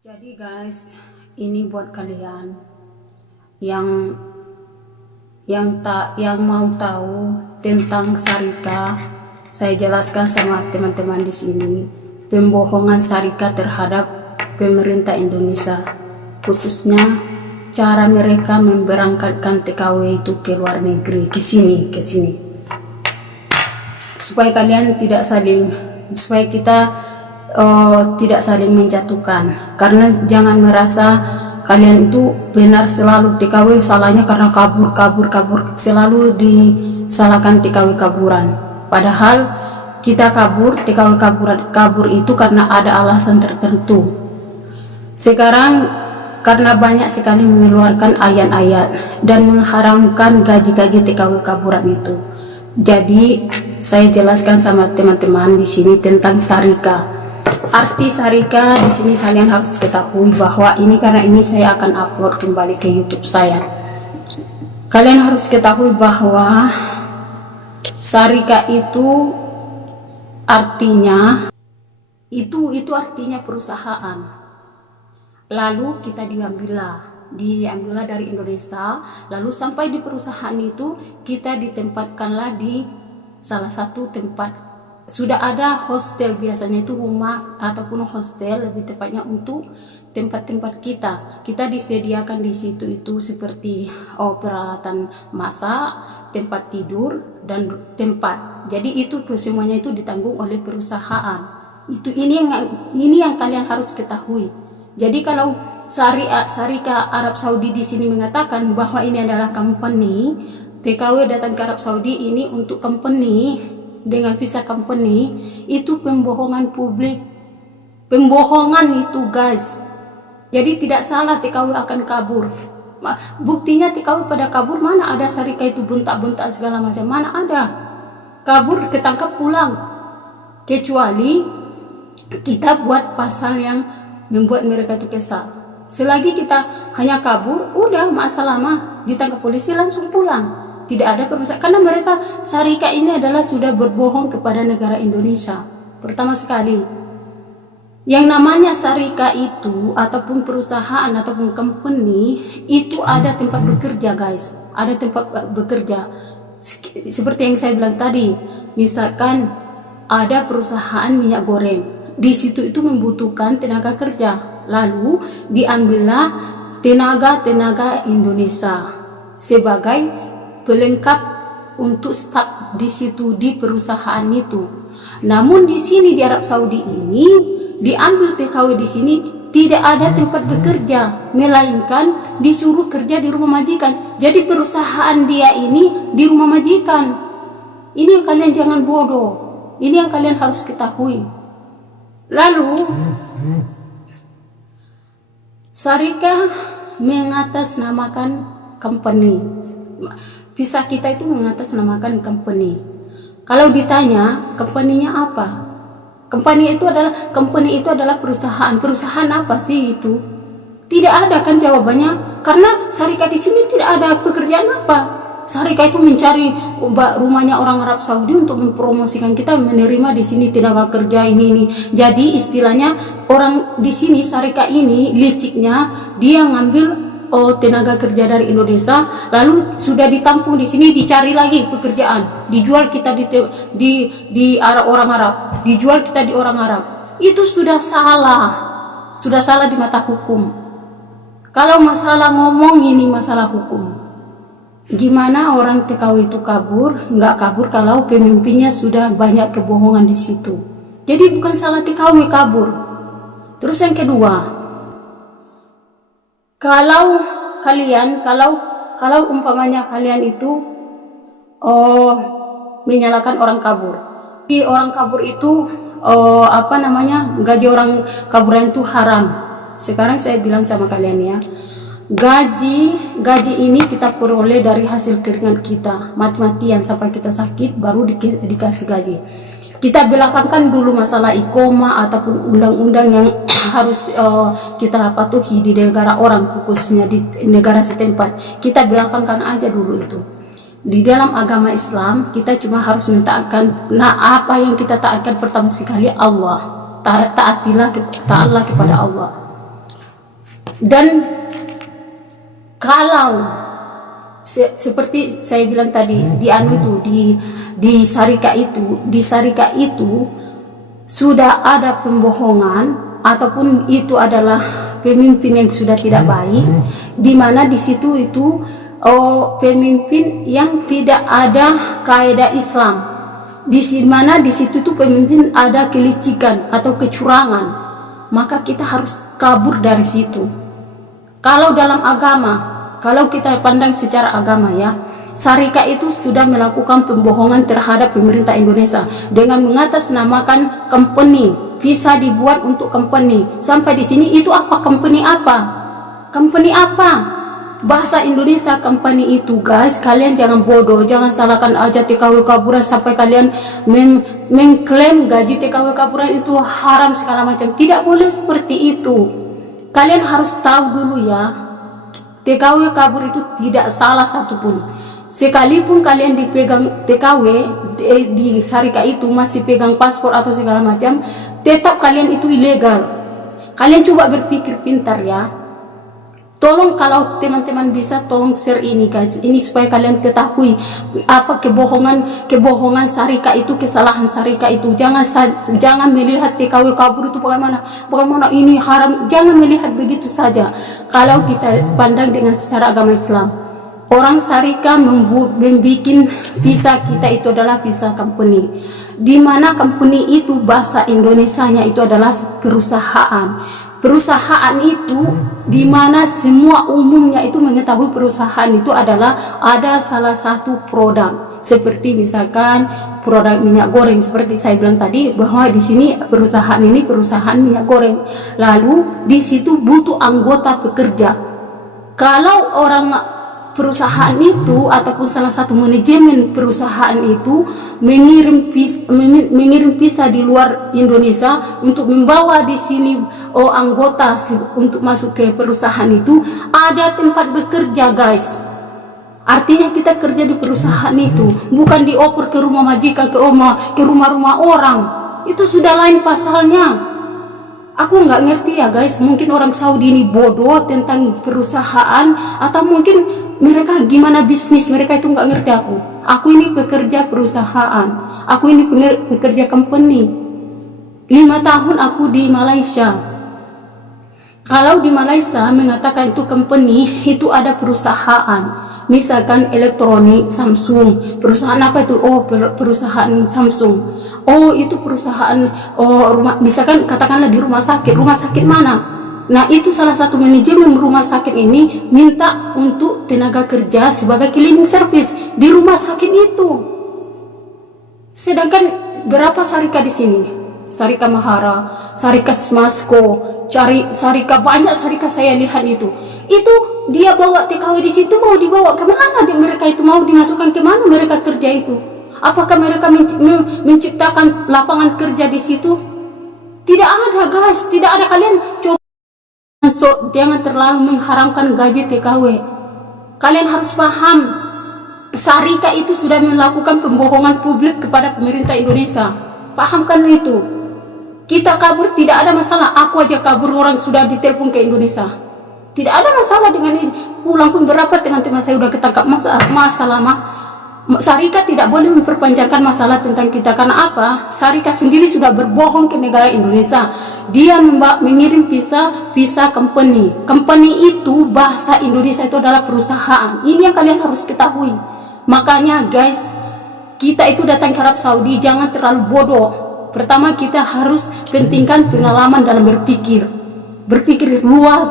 Jadi guys, ini buat kalian yang yang mau tahu tentang Syarika. Saya jelaskan sama teman-teman di sini pembohongan Syarika terhadap pemerintah Indonesia, khususnya cara mereka memberangkatkan TKW itu ke luar negeri, ke sini, supaya kalian tidak saling, supaya kita tidak saling menjatuhkan. Karena jangan merasa kalian itu benar selalu, TKW salahnya karena kabur, selalu disalahkan TKW kaburan. Padahal kita kabur, TKW kabur itu karena ada alasan tertentu. Sekarang karena banyak sekali mengeluarkan ayat-ayat dan mengharamkan gaji-gaji TKW kaburan itu. Jadi saya jelaskan sama teman-teman di sini tentang Syarika. Arti Syarika di sini kalian harus ketahui bahwa ini, karena ini saya akan upload kembali ke YouTube saya. Kalian harus ketahui bahwa Syarika itu artinya itu artinya perusahaan. Lalu kita diambillah dari Indonesia, lalu sampai di perusahaan itu kita ditempatkanlah di salah satu tempat. Sudah ada hostel, biasanya itu rumah ataupun hostel lebih tepatnya untuk tempat-tempat kita disediakan di situ itu seperti peralatan masak, tempat tidur dan tempat. Jadi itu semuanya itu ditanggung oleh perusahaan. Ini yang kalian harus ketahui. Jadi kalau Syarika Arab Saudi di sini mengatakan bahwa ini adalah company, TKW datang ke Arab Saudi ini untuk company dengan visa company, itu pembohongan publik, pembohongan itu guys. Jadi tidak salah TKW akan kabur. Buktinya TKW pada kabur, mana ada Syarika itu buntak-buntak segala macam, mana ada. Kabur ketangkap pulang, kecuali kita buat pasal yang membuat mereka itu kesal. Selagi kita hanya kabur, udah masalah mah ditangkap polisi langsung pulang. Tidak ada permasalahan, karena mereka Syarika ini adalah sudah berbohong kepada negara Indonesia. Pertama sekali, yang namanya Syarika itu ataupun perusahaan ataupun company itu ada tempat bekerja guys, ada tempat bekerja. Seperti yang saya bilang tadi, misalkan ada perusahaan minyak goreng, di situ itu membutuhkan tenaga kerja, lalu diambillah tenaga Indonesia sebagai pelengkap untuk staf di situ di perusahaan itu. Namun di sini di Arab Saudi ini diambil TKW di sini tidak ada tempat bekerja, melainkan disuruh kerja di rumah majikan. Jadi perusahaan dia ini di rumah majikan. Ini yang kalian jangan bodoh. Ini yang kalian harus ketahui. Lalu Syarika mengatasnamakan company. Visa kita itu mengatasnamakan company. Kalau ditanya company-nya apa? Company itu adalah perusahaan. Perusahaan apa sih itu? Tidak ada kan jawabannya. Karena Syarika di sini tidak ada pekerjaan apa. Syarika itu mencari rumahnya orang Arab Saudi untuk mempromosikan kita, menerima di sini tenaga kerja ini. Jadi istilahnya orang di sini Syarika ini liciknya dia ngambil tenaga kerja dari Indonesia, lalu sudah ditampung di sini, dicari lagi pekerjaan, dijual kita di orang Arab, dijual kita di orang Arab. Itu sudah salah di mata hukum. Kalau masalah ngomong ini masalah hukum. Gimana orang TKW itu kabur? Nggak kabur kalau pemimpinnya sudah banyak kebohongan di situ. Jadi bukan salah TKW kabur. Terus yang kedua, kalau umpamanya kalian itu menyalahkan orang kabur. Di orang kabur itu gaji orang kaburan itu haram. Sekarang saya bilang sama kalian ya, gaji ini kita peroleh dari hasil keringat kita, mati-matian sampai kita sakit baru dikasih gaji. Kita belakangkan dulu masalah ikoma ataupun undang-undang yang harus kita patuhi di negara orang, khususnya di negara setempat. Kita belakangkan aja dulu itu. Di dalam agama Islam kita cuma harus mentaatkan. Nah, apa yang kita taatkan pertama sekali Allah. Taatlah kepada Allah. Dan kalau seperti saya bilang tadi di Sarika itu sudah ada pembohongan ataupun itu adalah pemimpin yang sudah tidak baik, di mana di situ itu pemimpin yang tidak ada kaidah Islam, di mana di situ tuh pemimpin ada kelicikan atau kecurangan, maka kita harus kabur dari situ. Kalau dalam agama, kalau kita pandang secara agama ya, Sarika itu sudah melakukan pembohongan terhadap pemerintah Indonesia dengan mengatasnamakan company, bisa dibuat untuk company. Sampai di sini itu apa? Company apa? Company apa? Bahasa Indonesia company itu, guys. Kalian jangan bodoh, jangan salahkan aja TKW Kaburan sampai kalian mengklaim gaji TKW Kaburan itu haram segala macam. Tidak boleh seperti itu. Kalian harus tahu dulu ya, TKW Kabur itu tidak salah satupun. Sekalipun kalian dipegang TKW di Sarika itu masih pegang paspor atau segala macam, tetap kalian itu ilegal. Kalian coba berpikir pintar ya. Tolong kalau teman-teman bisa tolong share ini guys, ini supaya kalian ketahui apa kebohongan Sarika itu, kesalahan Sarika itu. Jangan melihat TKW Kabur itu bagaimana ini haram, jangan melihat begitu saja. Kalau kita pandang dengan secara agama Islam, orang Sarika membuat visa kita itu adalah visa company, di mana company itu bahasa Indonesianya itu adalah perusahaan. Perusahaan itu di mana semua umumnya itu mengetahui perusahaan itu adalah ada salah satu produk, seperti misalkan produk minyak goreng, seperti saya bilang tadi bahwa di sini perusahaan ini perusahaan minyak goreng. Lalu di situ butuh anggota pekerja. Kalau orang perusahaan itu ataupun salah satu manajemen perusahaan itu mengirim visa di luar Indonesia untuk membawa di sini anggota untuk masuk ke perusahaan itu, ada tempat bekerja guys. Artinya kita kerja di perusahaan itu, bukan dioper ke rumah majikan, ke rumah-rumah orang. Itu sudah lain pasalnya. Aku nggak ngerti ya guys, mungkin orang Saudi ini bodoh tentang perusahaan, atau mungkin mereka gimana bisnis mereka itu nggak ngerti aku ini pekerja perusahaan, aku ini pekerja company. 5 tahun aku di Malaysia. Kalau di Malaysia mengatakan itu company, itu ada perusahaan, misalkan elektronik Samsung, perusahaan apa itu? Perusahaan Samsung. Itu perusahaan misalkan katakanlah di rumah sakit mana? Nah, itu salah satu manajemen rumah sakit ini minta untuk tenaga kerja sebagai cleaning service di rumah sakit itu. Sedangkan berapa Sarika di sini? Sarika Mahara, Sarika Smasko, Sarika, banyak Sarika saya lihat itu. Itu dia bawa TKW di situ, mau dibawa kemana? Mereka itu mau dimasukkan kemana mereka kerja itu? Apakah mereka menciptakan lapangan kerja di situ? Tidak ada guys, tidak ada. Kalian coba. Jangan terlalu mengharamkan gaji TKW. Kalian harus paham, Sarika itu sudah melakukan pembohongan publik kepada pemerintah Indonesia. Pahamkan itu. Kita kabur tidak ada masalah. Aku aja kabur, orang sudah ditelepon ke Indonesia. Tidak ada masalah dengan ini. Pulang pun berapa teman-teman saya udah ketangkap. Masalah Sarika tidak boleh memperpanjangkan masalah tentang kita. Karena apa? Sarika sendiri sudah berbohong ke negara Indonesia. Dia mengirim visa company. Company itu bahasa Indonesia itu adalah perusahaan. Ini yang kalian harus ketahui. Makanya guys, kita itu datang ke Arab Saudi jangan terlalu bodoh. Pertama kita harus pentingkan pengalaman dalam berpikir luas.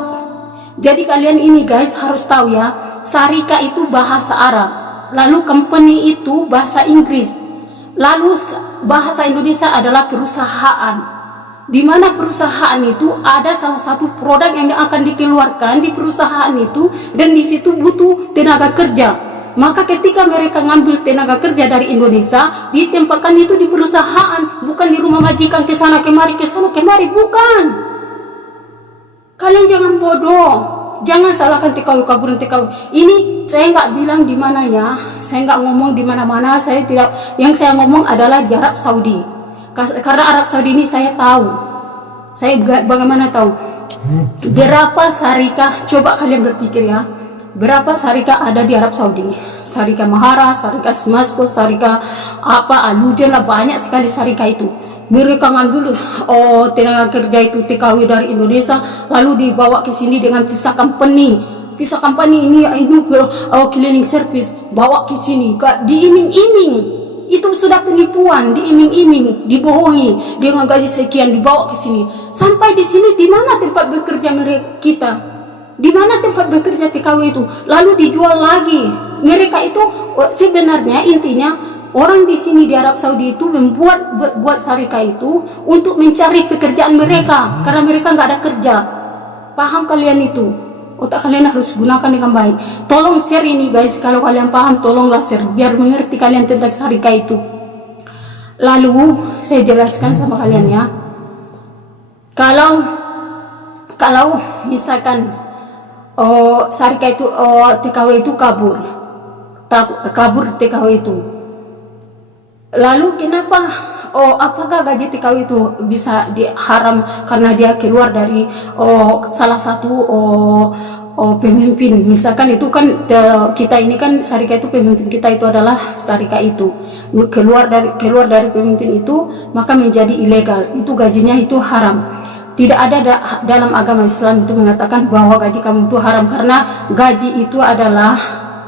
Jadi kalian ini guys harus tahu ya, Sarika itu bahasa Arab, lalu company itu bahasa Inggris, lalu bahasa Indonesia adalah perusahaan. Di mana perusahaan itu ada salah satu produk yang akan dikeluarkan di perusahaan itu, dan di situ butuh tenaga kerja. Maka ketika mereka ngambil tenaga kerja dari Indonesia, ditempatkan itu di perusahaan, bukan di rumah majikan ke sana kemari, bukan. Kalian jangan bodoh. Jangan salahkan TKW Kaburan TKW. Ini saya nggak bilang di mana ya. Saya nggak ngomong di mana-mana. Saya tidak. Yang saya ngomong adalah di Arab Saudi. Karena Arab Saudi ini saya tahu. Saya bagaimana tahu? Berapa syarikat, coba kalian berpikir ya, berapa syarikat ada di Arab Saudi? Syarikat Mahara, syarikat Smasko, syarikat apa Alujen lah, banyak sekali syarikat itu. Mereka ngambil tenaga kerja itu TKW dari Indonesia, lalu dibawa ke sini dengan visa company ini cleaning service, bawa ke sini, diiming-iming. Itu sudah penipuan, diiming-iming, dibohongi dengan gaji sekian, dibawa ke sini. Sampai di sini, di mana tempat bekerja mereka kita? Di mana tempat bekerja TKW itu? Lalu dijual lagi. Mereka itu sebenarnya intinya orang di sini di Arab Saudi itu buat syarikat itu untuk mencari pekerjaan mereka, karena mereka nggak ada kerja. Paham kalian itu? Otak kalian harus gunakan dengan baik. Tolong share ini guys, kalau kalian paham tolonglah share biar mengerti kalian tentang syarikat itu. Lalu saya jelaskan sama kalian ya. Kalau misalkan syarikat itu TKW itu kabur TKW itu. Lalu kenapa apakah gaji TKW itu bisa diharam karena dia keluar dari salah satu pemimpin? Misalkan itu kan kita ini kan syarikat itu, pemimpin kita itu adalah syarikat itu, keluar dari pemimpin itu maka menjadi ilegal, itu gajinya itu haram. Tidak ada dalam agama Islam itu mengatakan bahwa gaji kamu itu haram, karena gaji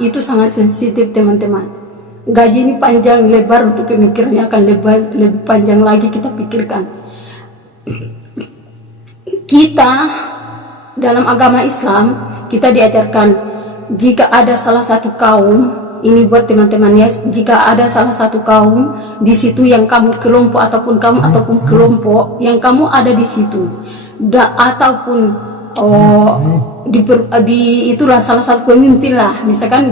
itu sangat sensitif teman-teman. Gaji ini panjang lebar, untuk pemikirannya akan lebih panjang lagi kita pikirkan. Kita dalam agama Islam kita diajarkan, jika ada salah satu kaum, ini buat teman-teman ya, jika ada salah satu kaum di situ yang kamu kelompok ataupun kelompok yang kamu ada di situ, ataupun itulah salah satu pemimpin lah, misalkan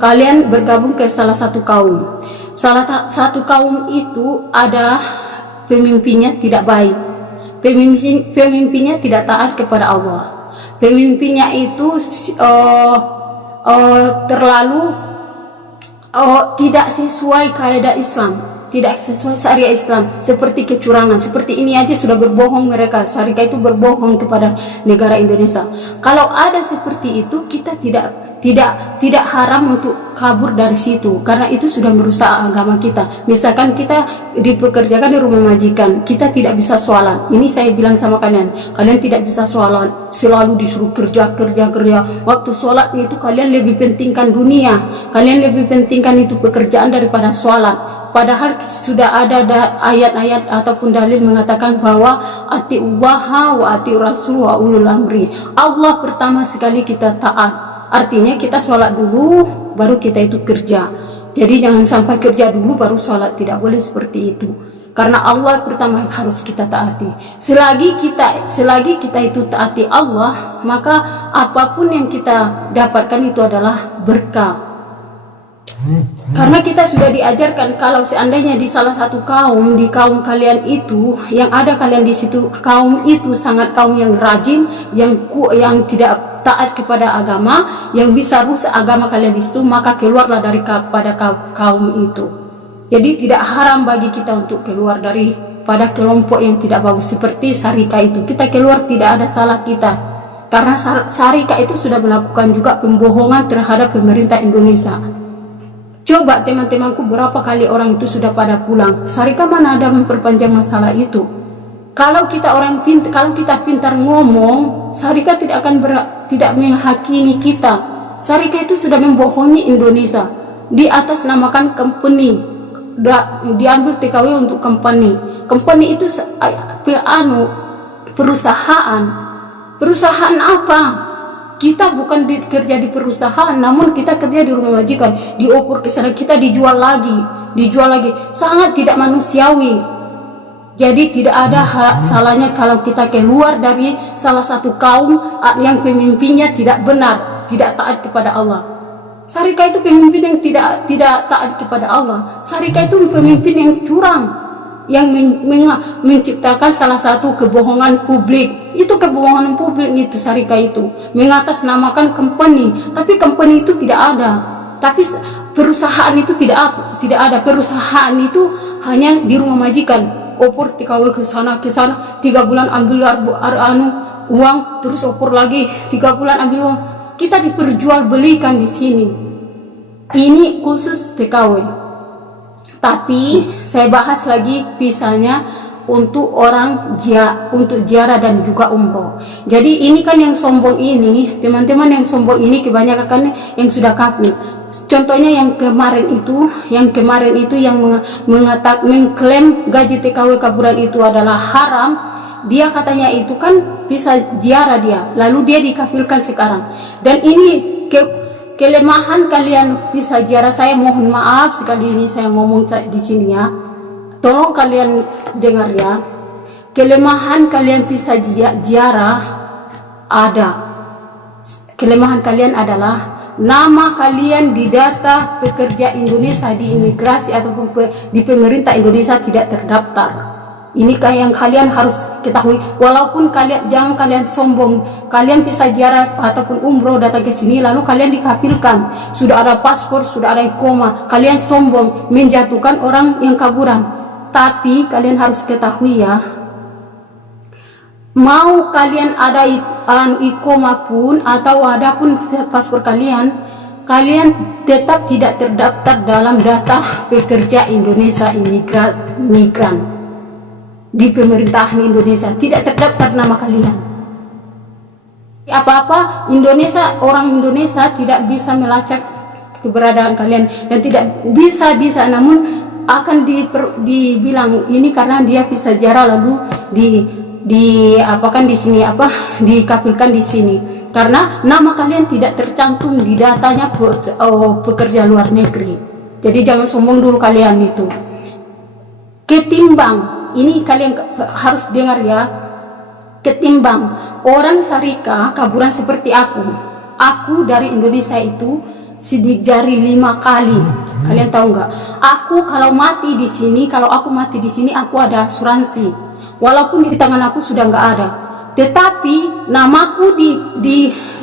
kalian bergabung ke salah satu kaum. Salah satu kaum itu ada pemimpinnya tidak baik, pemimpinnya tidak taat kepada Allah, pemimpinnya itu terlalu tidak sesuai kaidah Islam, tidak sesuai syariat Islam, seperti kecurangan. Seperti ini aja sudah berbohong mereka, syarikat itu berbohong kepada negara Indonesia. Kalau ada seperti itu, kita tidak haram untuk kabur dari situ, karena itu sudah merusak agama kita. Misalkan kita dipekerjakan di rumah majikan, kita tidak bisa sholat. Ini saya bilang sama kalian tidak bisa sholat, selalu disuruh kerja. Waktu sholat itu kalian lebih pentingkan dunia, kalian lebih pentingkan itu pekerjaan daripada sholat. Padahal sudah ada ayat-ayat ataupun dalil mengatakan bahwa atiullaha wa atiur rasul wa ulul amri. Allah pertama sekali kita taat, artinya kita sholat dulu baru kita itu kerja. Jadi jangan sampai kerja dulu baru sholat, tidak boleh seperti itu. Karena Allah pertama harus kita taati. Selagi kita itu taati Allah, maka apapun yang kita dapatkan itu adalah berkah. Karena kita sudah diajarkan, kalau seandainya di salah satu kaum, di kaum kalian itu yang ada kalian di situ, kaum itu sangat kaum yang rajin, yang tidak taat kepada agama, yang bisa rusak agama kalian di situ, maka keluarlah pada kaum itu. Jadi tidak haram bagi kita untuk keluar pada kelompok yang tidak bagus seperti syarikat itu. Kita keluar tidak ada salah kita, karena syarikat itu sudah melakukan juga pembohongan terhadap pemerintah Indonesia. Coba teman-temanku, berapa kali orang itu sudah pada pulang. Syarikat mana ada memperpanjang masalah itu? Kalau kita pintar ngomong, syarikat tidak menghakimi kita. Syarikat itu sudah membohongi Indonesia di atas namakan company. Diambil TKW untuk company itu perusahaan apa? Kita bukan kerja di perusahaan, namun kita kerja di rumah majikan, dioper ke sana, kita dijual lagi, sangat tidak manusiawi. Jadi tidak ada salahnya kalau kita keluar dari salah satu kaum yang pemimpinnya tidak benar, tidak taat kepada Allah. Syarikat itu pemimpin yang tidak taat kepada Allah. Syarikat itu pemimpin yang curang, yang menciptakan salah satu kebohongan publik. Itu kebohongan publik itu, syarikat itu mengatasnamakan company, tapi company itu tidak ada. Tapi perusahaan itu tidak ada. Perusahaan itu hanya di rumah majikan, opor TKW ke sana 3 bulan ambil uang, terus opor lagi 3 bulan ambil uang. Kita diperjualbelikan di sini. Ini khusus TKW. Tapi saya bahas lagi pisahnya untuk untuk ziarah dan juga umroh. Jadi ini kan yang sombong ini, teman-teman yang sombong ini kebanyakan yang sudah kafir. Contohnya yang kemarin itu yang mengklaim gaji TKW kaburan itu adalah haram. Dia katanya itu kan bisa ziarah dia, lalu dia dikafirkan sekarang. Dan ini kelemahan kalian bisa ziarah. Saya mohon maaf sekali ini saya ngomong di sini ya. Tolong kalian dengar ya. Kelemahan kalian bisa ziarah ada. Kelemahan kalian adalah nama kalian di data pekerja Indonesia di imigrasi ataupun di pemerintah Indonesia tidak terdaftar. Ini yang kalian harus ketahui. Walaupun jangan kalian sombong, kalian bisa ziarah ataupun umroh datang ke sini lalu kalian dikafirkan. Sudah ada paspor, sudah ada ikoma, kalian sombong menjatuhkan orang yang kaburan. Tapi kalian harus ketahui ya, mau kalian ada ikoma pun atau ada pun paspor kalian tetap tidak terdaftar dalam data pekerja Indonesia migran di pemerintahan Indonesia. Tidak terdaftar nama kalian. Apa-apa orang Indonesia tidak bisa melacak keberadaan kalian dan tidak bisa namun akan dibilang ini karena dia bisa ziarah lalu dikafirkan di sini karena nama kalian tidak tercantum di datanya pekerja luar negeri. Jadi jangan sombong dulu kalian itu. Ketimbang ini kalian harus dengar ya, ketimbang orang Sarika kaburan seperti aku dari Indonesia itu sidik jari 5 kali. Kalian tahu nggak? Aku kalau mati di sini, aku ada asuransi. Walaupun di tangan aku sudah nggak ada, tetapi namaku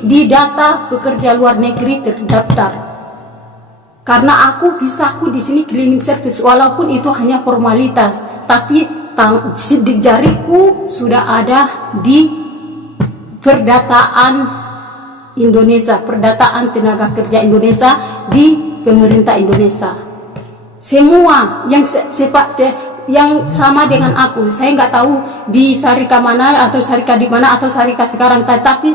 di data pekerja luar negeri terdaftar. Karena aku di sini cleaning service, walaupun itu hanya formalitas, tapi sidik jariku sudah ada di perdataan Indonesia, perdataan tenaga kerja Indonesia di pemerintah Indonesia. Semua yang sama dengan aku, saya nggak tahu di Sarika mana atau Sarika di mana atau Sarika sekarang, tetapi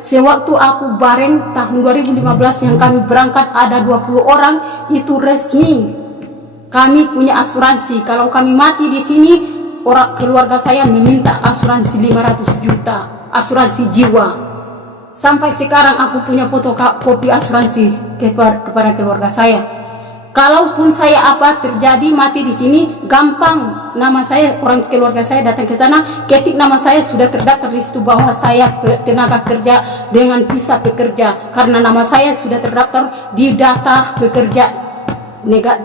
sewaktu aku bareng tahun 2015 yang kami berangkat ada 20 orang itu resmi kami punya asuransi. Kalau kami mati di sini, keluarga saya meminta asuransi 500 juta, asuransi jiwa. Sampai sekarang aku punya fotokopi asuransi kepada keluarga saya. Kalaupun saya terjadi mati di sini, gampang nama saya, orang keluarga saya datang ke sana, ketik nama saya sudah terdaftar di situ bahwa saya tenaga kerja dengan visa pekerja, karena nama saya sudah terdaftar di data pekerja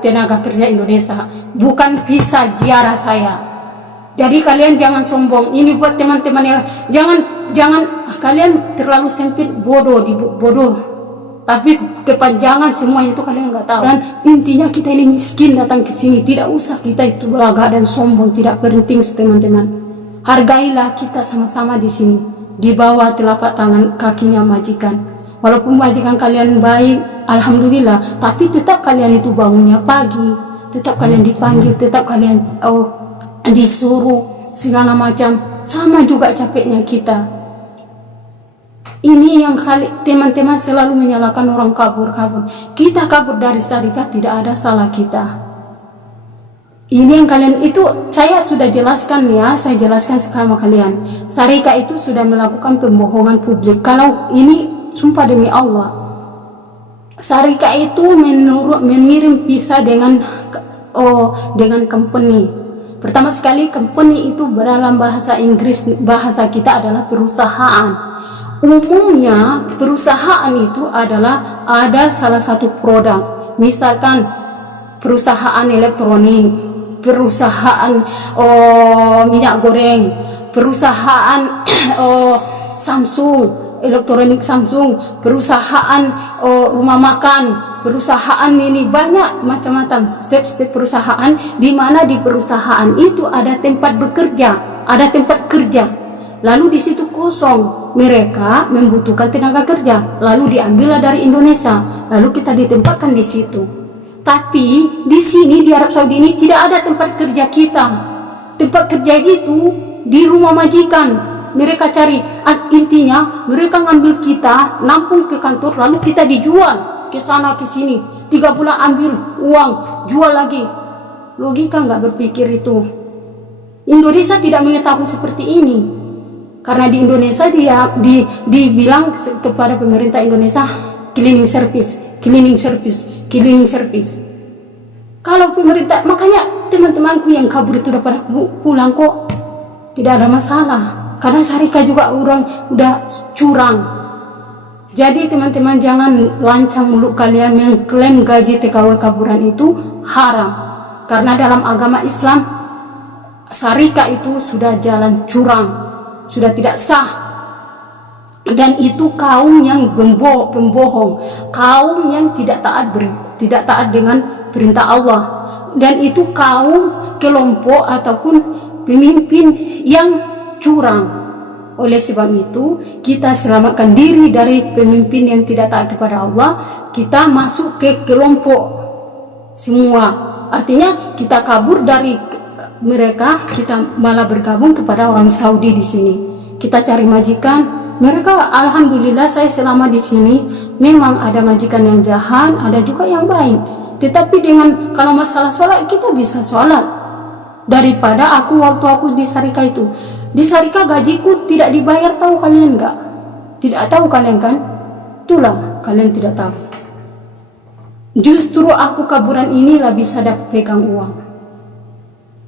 tenaga kerja Indonesia, bukan visa ziarah saya. Jadi kalian jangan sombong. Ini buat teman-teman yang jangan kalian terlalu sempit, bodoh. Tapi kepanjangan semua itu kalian nggak tahu. Dan intinya kita ini miskin datang ke sini, tidak usah kita itu belaga dan sombong, tidak penting teman-teman. Hargailah kita sama-sama di sini, di bawah telapak tangan kakinya majikan. Walaupun majikan kalian baik, alhamdulillah, tapi tetap kalian itu bangunnya pagi, tetap kalian dipanggil, tetap kalian disuruh segala macam, sama juga capeknya kita. Ini yang teman-teman selalu menyalahkan orang kabur. Kita kabur dari Sarika, tidak ada salah kita. Ini yang kalian itu saya sudah jelaskan ya, saya jelaskan sama kalian. Sarika itu sudah melakukan pembohongan publik. Kalau ini sumpah demi Allah, Sarika itu mengirim visa dengan company. Pertama sekali company itu dalam bahasa Inggris, bahasa kita adalah perusahaan. Umumnya perusahaan itu adalah ada salah satu produk, misalkan perusahaan elektronik, perusahaan minyak goreng, perusahaan Samsung, elektronik Samsung, perusahaan rumah makan, perusahaan ini banyak macam-macam step-step perusahaan, di mana di perusahaan itu ada tempat bekerja, ada tempat kerja. Lalu di situ kosong, mereka membutuhkan tenaga kerja, lalu diambillah dari Indonesia, lalu kita ditempatkan di situ. Tapi di sini di Arab Saudi ini tidak ada tempat kerja kita. Tempat kerja itu di rumah majikan. Mereka cari, intinya mereka ngambil kita, nampung ke kantor, lalu kita dijual ke sana ke sini. 3 bulan ambil uang, jual lagi. Logika nggak berpikir itu. Indonesia tidak mengetahui seperti ini. Karena di Indonesia dibilang kepada pemerintah Indonesia cleaning service. Kalau pemerintah, makanya teman-temanku yang kabur itu udah pada pulang kok, tidak ada masalah. Karena Syarikat juga orang udah curang. Jadi teman-teman jangan lancang mulut kalian mengklaim gaji TKW kaburan itu haram. Karena dalam agama Islam Syarikat itu sudah jalan curang, sudah tidak sah, dan itu kaum yang pembohong, kaum yang tidak taat dengan perintah Allah, dan itu kaum kelompok ataupun pemimpin yang curang. Oleh sebab itu kita selamatkan diri dari pemimpin yang tidak taat kepada Allah, kita masuk ke kelompok semua, artinya kita kabur dari mereka, kita malah bergabung kepada orang Saudi di sini. Kita cari majikan. Mereka, alhamdulillah, saya selama di sini memang ada majikan yang jahat, ada juga yang baik. Tetapi kalau masalah sholat, kita bisa sholat. Daripada waktu aku di Syarikat itu, di Syarikat gajiku tidak dibayar, tahu kalian nggak? Tidak tahu kalian kan? Itulah kalian tidak tahu. Justru aku kaburan inilah bisa dapat pegang uang.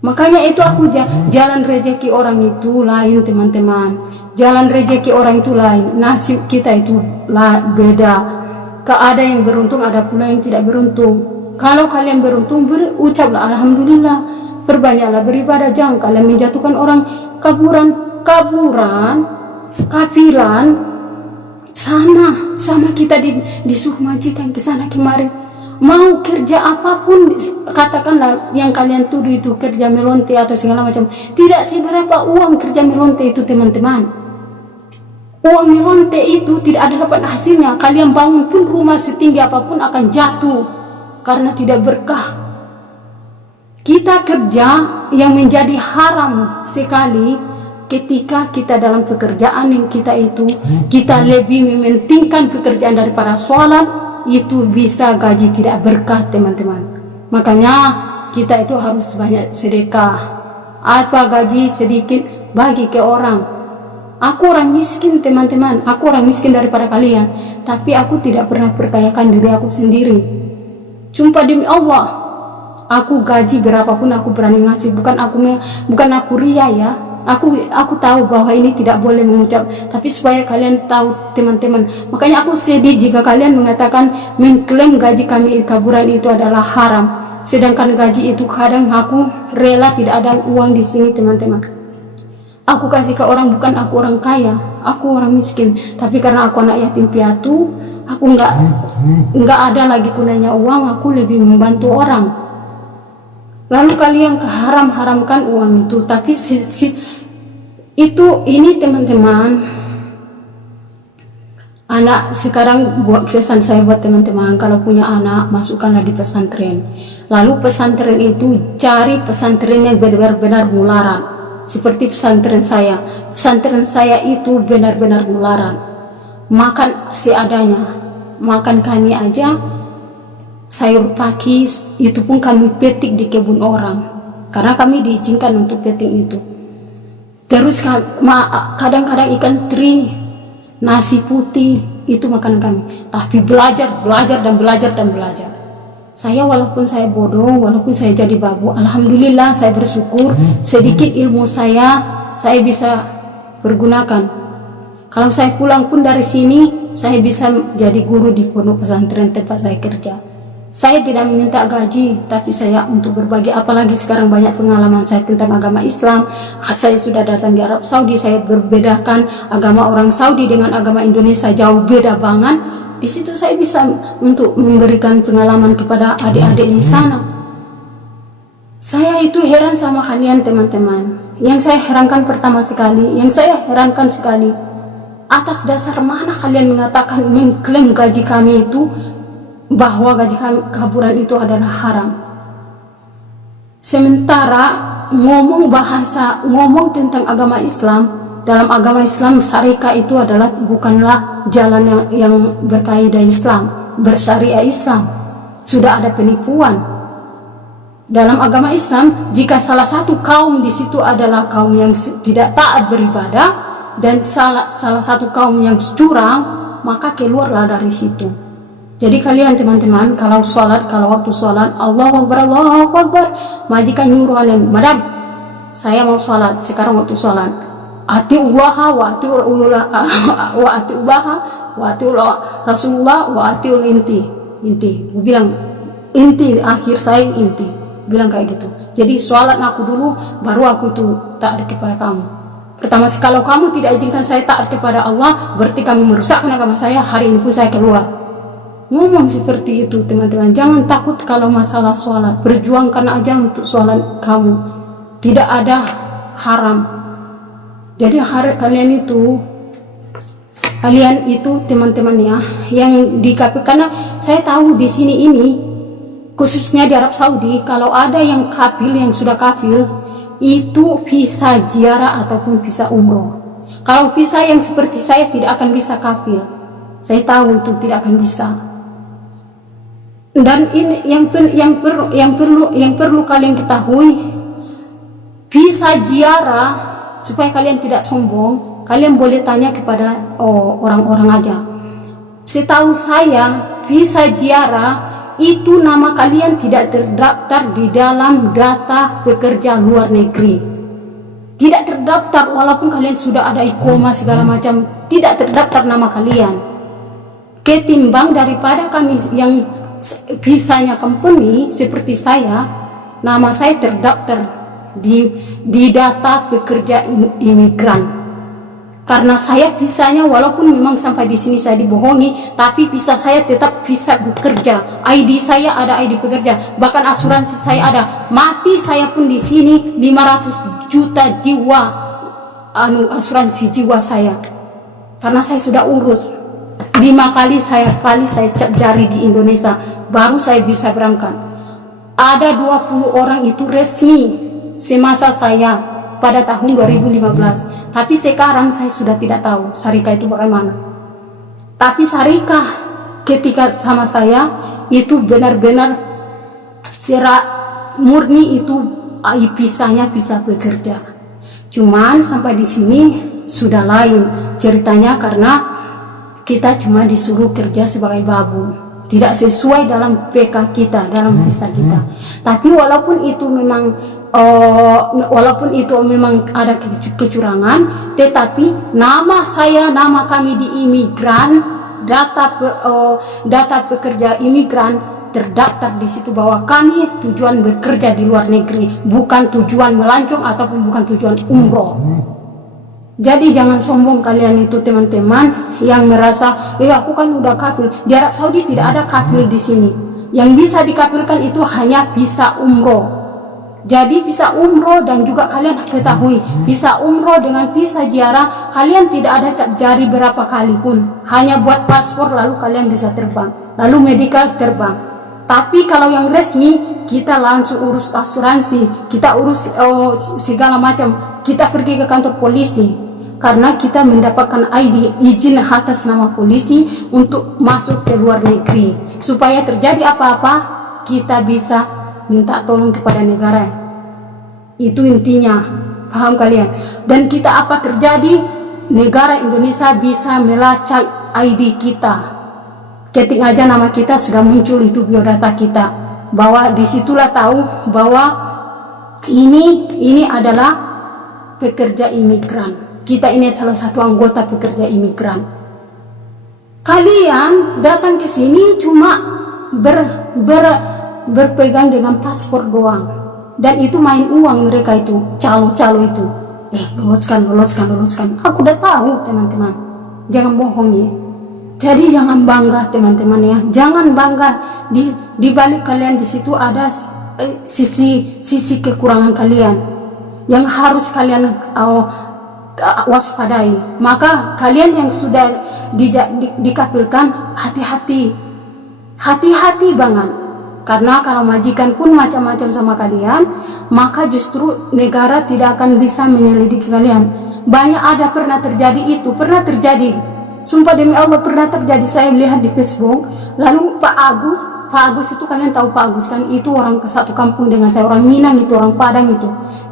Makanya itu aku jalan rezeki orang itu lain, teman-teman. Jalan rezeki orang itu lain. Nasib kita itu beda. Ada yang beruntung, ada pula yang tidak beruntung. Kalau kalian beruntung, berucaplah alhamdulillah. Perbanyaklah beribadah, jangan kalian menjatuhkan orang kafiran. Sama kita disuruh majikan ke sana kemari. Mau kerja apapun, katakanlah yang kalian tuduh itu kerja melonte atau segala macam, tidak seberapa uang kerja melonte itu, teman-teman. Uang melonte itu tidak ada dapat hasilnya. Kalian bangun pun rumah setinggi apapun akan jatuh karena tidak berkah. Kita kerja yang menjadi haram sekali ketika kita dalam pekerjaan yang kita itu, kita lebih mementingkan pekerjaan daripada sholat, itu bisa gaji tidak berkah, teman-teman. Makanya kita itu harus banyak sedekah. Apa gaji sedikit bagi ke orang. Aku orang miskin, teman-teman. Aku orang miskin daripada kalian, tapi aku tidak pernah perkayakan diri aku sendiri. Sumpah demi Allah, aku gaji berapapun aku berani ngasih. Bukan aku ria ya. Aku tahu bahwa ini tidak boleh mengucap, tapi supaya kalian tahu, teman-teman. Makanya aku sedih jika kalian mengatakan mengklaim gaji kami kaburan itu adalah haram, sedangkan gaji itu kadang aku rela tidak ada uang di sini, teman-teman. Aku kasih ke orang, bukan aku orang kaya, aku orang miskin, tapi karena aku anak yatim piatu, aku nggak ada lagi gunanya uang, aku lebih membantu orang. Lalu kalian haramkan uang itu, tapi ini teman-teman, anak sekarang buat pesan saya buat teman-teman, kalau punya anak masukkanlah di pesantren. Lalu pesantren itu cari pesantren yang benar-benar mularan, seperti pesantren saya. Pesantren saya itu benar-benar mularan, makan seadanya, makan kami aja. Sayur pakis itu pun kami petik di kebun orang, karena kami diizinkan untuk petik itu. Terus kadang-kadang ikan teri, nasi putih, itu makanan kami. Tapi belajar. Saya walaupun saya bodoh, walaupun saya jadi babu, alhamdulillah saya bersyukur sedikit ilmu saya bisa pergunakan. Kalau saya pulang pun dari sini, saya bisa jadi guru di pondok pesantren tempat saya kerja. Saya tidak meminta gaji, tapi saya untuk berbagi, apalagi sekarang banyak pengalaman saya tentang agama Islam. Saya sudah datang di Arab Saudi, saya berbedakan agama orang Saudi dengan agama Indonesia, jauh beda banget. Di situ saya bisa untuk memberikan pengalaman kepada adik-adik di sana. Saya itu heran sama kalian, teman-teman. Yang saya herankan sekali, atas dasar mana kalian mengatakan mengklaim gaji kami itu, bahwa gaji kaburan itu adalah haram, sementara ngomong tentang agama Islam. Dalam agama Islam, syariah itu bukanlah jalan yang berkaidah Islam, bersyariah Islam. Sudah ada penipuan. Dalam agama Islam, jika salah satu kaum di situ adalah kaum yang tidak taat beribadah dan salah satu kaum yang curang, maka keluarlah dari situ. Jadi kalian teman-teman, kalau waktu sholat, Allahu Akbar, majikan nyuruh kalian, madam, saya mau sholat, sekarang waktu sholat. Atiullaha wa atiul Rasulullah wa atiul inti. Bilang inti, akhir saya inti. Bilang kayak gitu. Jadi sholat aku dulu, baru aku itu taat kepada kamu. Pertama, kalau kamu tidak izinkan saya taat kepada Allah, berarti kamu merusakkan agama saya. Hari ini pun saya keluar. Ngomong seperti itu teman-teman. Jangan takut kalau masalah sholat. Berjuangkan aja untuk sholat kamu. Tidak ada haram. Jadi kalian itu teman-teman ya, yang di KPK, karena saya tahu di sini ini khususnya di Arab Saudi, kalau ada yang kafil, yang sudah kafil, itu visa ziarah ataupun visa umroh. Kalau visa yang seperti saya tidak akan bisa kafil. Saya tahu itu tidak akan bisa. Dan ini yang perlu kalian ketahui, visa ziarah. Supaya kalian tidak sombong, kalian boleh tanya kepada orang-orang aja. Setahu saya, visa ziarah itu nama kalian tidak terdaftar di dalam data pekerja luar negeri. Tidak terdaftar, walaupun kalian sudah ada iqomah segala macam, tidak terdaftar nama kalian. Ketimbang daripada kami yang visanya company seperti saya, nama saya terdaftar di data pekerja imigran. Karena saya visanya walaupun memang sampai di sini saya dibohongi, tapi visa saya tetap visa bekerja. ID saya ada ID pekerja, bahkan asuransi saya ada. Mati saya pun di sini 500 juta jiwa asuransi jiwa saya. Karena saya sudah urus 5 kali saya cap jari di Indonesia, baru saya bisa berangkat. Ada 20 orang itu resmi semasa saya pada tahun 2015. Tapi sekarang saya sudah tidak tahu syariah itu bagaimana. Tapi syariah ketika sama saya itu benar-benar serat murni, itu visanya bisa bekerja. Cuman sampai di sini sudah lain ceritanya, karena kita cuma disuruh kerja sebagai babu, tidak sesuai dalam PK kita, dalam visa kita. Tapi walaupun itu memang ada kecurangan, tetapi nama kami di imigran, data pekerja imigran terdaftar di situ bahwa kami tujuan bekerja di luar negeri, bukan tujuan melancong ataupun bukan tujuan umroh. Jadi jangan sombong kalian itu teman-teman yang merasa, aku kan udah kafir. Di Arab Saudi tidak ada kafir di sini. Yang bisa dikafirkan itu hanya visa umroh. Jadi visa umroh, dan juga kalian ketahui, visa umroh dengan visa ziarah, kalian tidak ada cap jari berapa kali pun. Hanya buat paspor lalu kalian bisa terbang. Lalu medical terbang. Tapi kalau yang resmi, kita langsung urus asuransi, kita urus segala macam. Kita pergi ke kantor polisi, karena kita mendapatkan ID, izin atas nama polisi untuk masuk ke luar negeri. Supaya terjadi apa-apa, kita bisa minta tolong kepada negara. Itu intinya, paham kalian? Dan kita apa terjadi, negara Indonesia bisa melacak ID kita. Ketik aja nama kita sudah muncul itu biodata kita, bahwa disitulah tahu bahwa ini adalah pekerja imigran. Kita ini salah satu anggota pekerja imigran. Kalian datang ke sini cuma berpegang dengan paspor doang, dan itu main uang mereka itu, calo-calo itu. Loloskan. Aku udah tahu teman-teman, jangan bohong ya. Jadi jangan bangga teman-teman ya, jangan bangga di balik kalian di situ ada sisi kekurangan kalian. yang harus kalian waspadai. Maka kalian yang sudah dikafirkan, hati-hati banget. Karena kalau majikan pun macam-macam sama kalian, maka justru negara tidak akan bisa menyelidiki kalian. Banyak ada pernah terjadi itu, pernah terjadi. Sumpah demi Allah pernah terjadi. Saya lihat di Facebook. Lalu Pak Agus itu, kalian tahu Pak Agus kan, itu orang ke satu kampung dengan saya, orang Minang itu, orang Padang itu.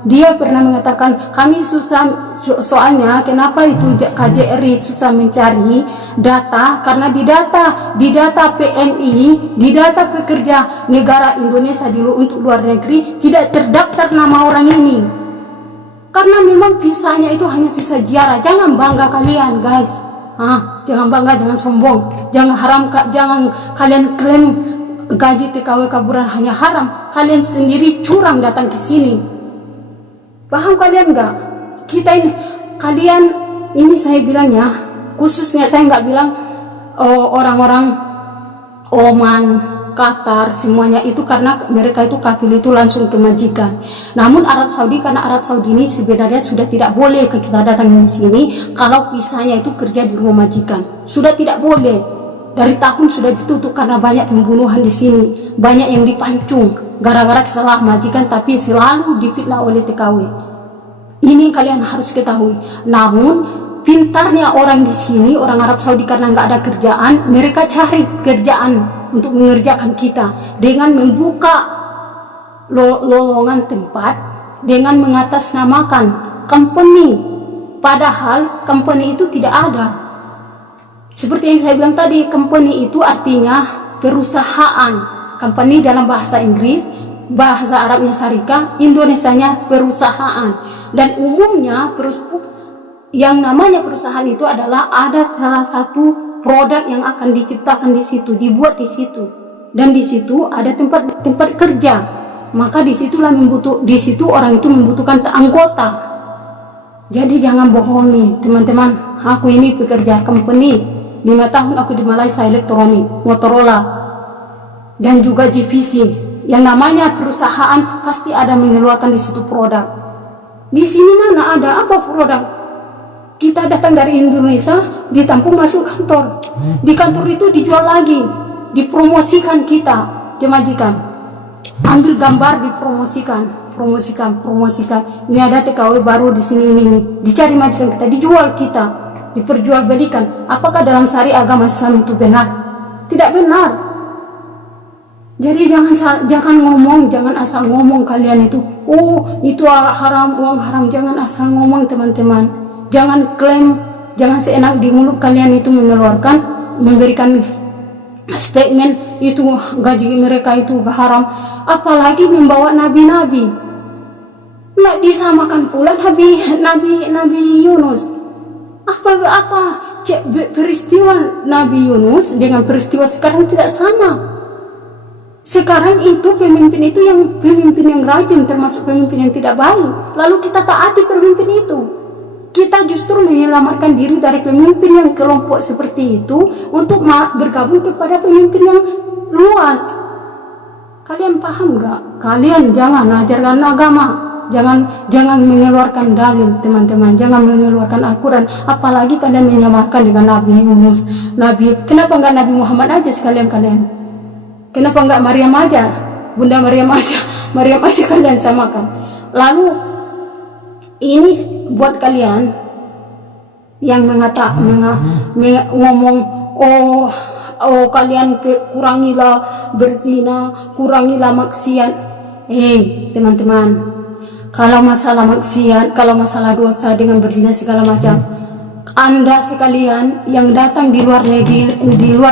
Dia pernah mengatakan, kami susah, soalnya kenapa itu KJRI susah mencari data, karena di data PMI, di data pekerja negara Indonesia untuk luar negeri tidak terdaftar nama orang ini. Karena memang visanya itu hanya visa ziarah. Jangan bangga kalian guys. Jangan bangga, jangan sombong, jangan kalian klaim gaji TKW kaburan hanya haram. Kalian sendiri curang datang ke sini. Paham kalian nggak? Kalian ini saya bilangnya, khususnya saya nggak bilang orang-orang Oman, Qatar, semuanya itu, karena mereka itu kafir itu langsung ke majikan. Namun Arab Saudi, karena Arab Saudi ini sebenarnya sudah tidak boleh kita datang di sini kalau visanya itu kerja di rumah majikan. Sudah tidak boleh. Dari tahun sudah ditutup karena banyak pembunuhan di sini, banyak yang dipancung gara-gara kesalahan majikan, tapi selalu difitnah oleh TKW. Ini yang kalian harus ketahui. Namun pintarnya orang di sini, orang Arab Saudi, karena nggak ada kerjaan, mereka cari kerjaan untuk mengerjakan kita dengan membuka lowongan tempat, dengan mengatasnamakan company, padahal company itu tidak ada. Seperti yang saya bilang tadi, company itu artinya perusahaan. Company dalam bahasa Inggris, bahasa Arabnya syarikah, Indonesianya perusahaan. Dan umumnya yang namanya perusahaan itu adalah ada salah satu produk yang akan diciptakan di situ, dibuat di situ, dan di situ ada tempat kerja. Maka di situ orang itu membutuhkan anggota. Jadi jangan bohongi teman-teman. Aku ini pekerja company 5 tahun, aku di Malaysia Elektronik, Motorola, dan juga GVC. Yang namanya perusahaan pasti ada mengeluarkan di situ produk. Di sini mana ada apa produk? Kita datang dari Indonesia, ditampung masuk kantor. Di kantor itu dijual lagi, dipromosikan kita, dimajikan. Ambil gambar, dipromosikan, promosikan. Ini ada TKW baru di sini ini. Dicari majikan kita, dijual kita, diperjualbelikan. Apakah dalam syariat agama Islam itu benar? Tidak benar. Jadi jangan ngomong, jangan asal ngomong kalian itu. Oh, itu haram, uang haram. Jangan asal ngomong teman-teman. Jangan klaim, jangan seenak di mulut kalian itu memberikan statement itu gaji mereka itu haram. Apalagi membawa nabi-nabi. Nah, disamakan pula Nabi Yunus. Apa peristiwa Nabi Yunus dengan peristiwa sekarang tidak sama. Sekarang itu pemimpin yang rajin, termasuk pemimpin yang tidak baik. Lalu kita taati pemimpin itu. Kita justru menyelamatkan diri dari pemimpin yang kelompok seperti itu untuk bergabung kepada pemimpin yang luas. Kalian paham gak? Kalian jangan ajarkan agama, jangan mengeluarkan dalil teman-teman, jangan mengeluarkan Al-Quran, apalagi kalian menyamakan dengan Nabi Yunus. Kenapa enggak Nabi Muhammad aja sekalian kalian? Kenapa enggak Maryam aja? Bunda Maryam aja kalian samakan. Lalu ini buat kalian yang ngomong, oh kalian kurangilah berzina, kurangilah maksiat. Teman-teman, kalau masalah maksiat, kalau masalah dosa dengan berzina segala macam, Anda sekalian yang datang di luar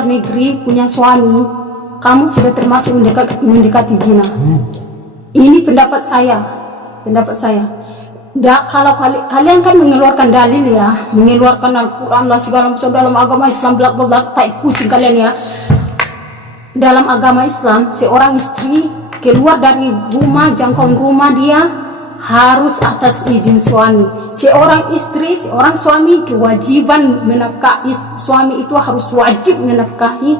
negeri punya suami, kamu sudah termasuk mendekati zina. Ini pendapat saya. Kalau kalian kan mengeluarkan dalil ya, mengeluarkan Al-Quran lah segala macam dalam agama Islam, blak tai kucing kalian ya. Dalam agama Islam, seorang istri keluar dari rumah, jangkauan rumah dia harus atas izin suami. Seorang suami kewajiban menafkahi, suami itu harus wajib menafkahi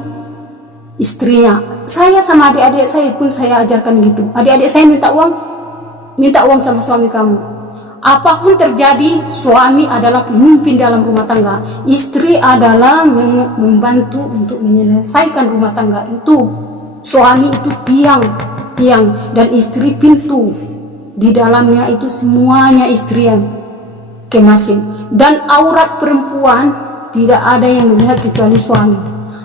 istrinya. Saya sama adik-adik saya pun saya ajarkan gitu. Adik-adik saya minta uang sama suami kamu. Apapun terjadi, suami adalah pemimpin dalam rumah tangga, istri adalah membantu untuk menyelesaikan rumah tangga itu. Suami itu tiang, dan istri pintu. Di dalamnya itu semuanya istri yang kemasin. Dan aurat perempuan tidak ada yang melihat kecuali suami.